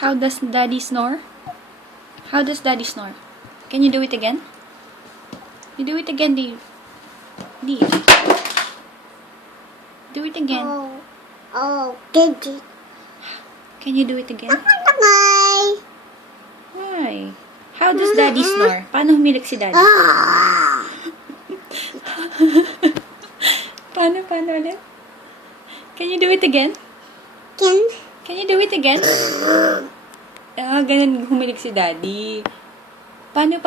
How does Daddy snore? How does Daddy snore? Can you do it again? You do it again, Dee. Dee. Do it again. Did it. Can you do it again? Bye. Why? How does Daddy snore? Paano humilik si Daddy? Paano ulit? Can you do it again? Can you do it again? Ganun humilik si Daddy. Paano?